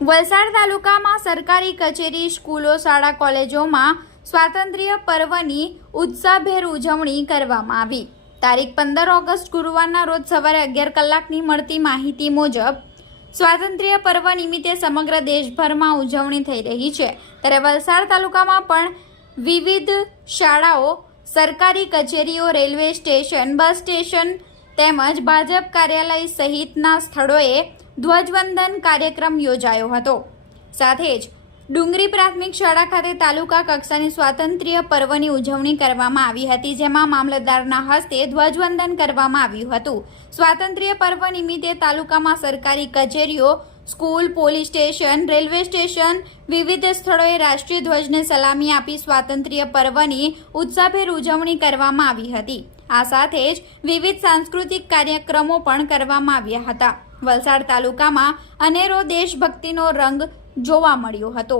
વલસાડ તાલુકામાં સરકારી કચેરી, સ્કૂલો, શાળા, કોલેજોમાં સ્વાતંત્ર્ય પર્વની ઉત્સાહભેર ઉજવણી કરવામાં આવી. તારીખ પંદર ઓગસ્ટ ગુરુવારના રોજ સવારે અગિયાર કલાકની મળતી માહિતી મુજબ, સ્વાતંત્ર્ય પર્વ નિમિત્તે સમગ્ર દેશભરમાં ઉજવણી થઈ રહી છે. ત્યારે વલસાડ તાલુકામાં પણ વિવિધ શાળાઓ, સરકારી કચેરીઓ, રેલવે સ્ટેશન, બસ સ્ટેશન તેમજ ભાજપ કાર્યાલય સહિતના સ્થળોએ ધ્વજવંદન કાર્યક્રમ યોજાયો હતો. સાથે જ ડુંગરી પ્રાથમિક શાળા ખાતે તાલુકા કક્ષાની સ્વાતંત્ર્ય પર્વની ઉજવણી કરવામાં આવી હતી, જેમાં મામલતદારના હસ્તે ધ્વજવંદન કરવામાં આવ્યું હતું. સ્વાતંત્ર્ય પર્વ નિમિત્તે તાલુકામાં સરકારી કચેરીઓ, school, police station, railway station વિવિધ સ્થળોએ રાષ્ટ્રીય ધ્વજને સલામી આપી સ્વાતંત્ર્ય પર્વની ઉત્સાહભેર ઉજવણી કરવામાં આવી હતી. આ સાથે જ વિવિધ સાંસ્કૃતિક કાર્યક્રમો પણ કરવામાં આવ્યા હતા. વલસાડ તાલુકામાં અનેરો દેશભક્તિનો રંગ જોવા મળ્યો હતો.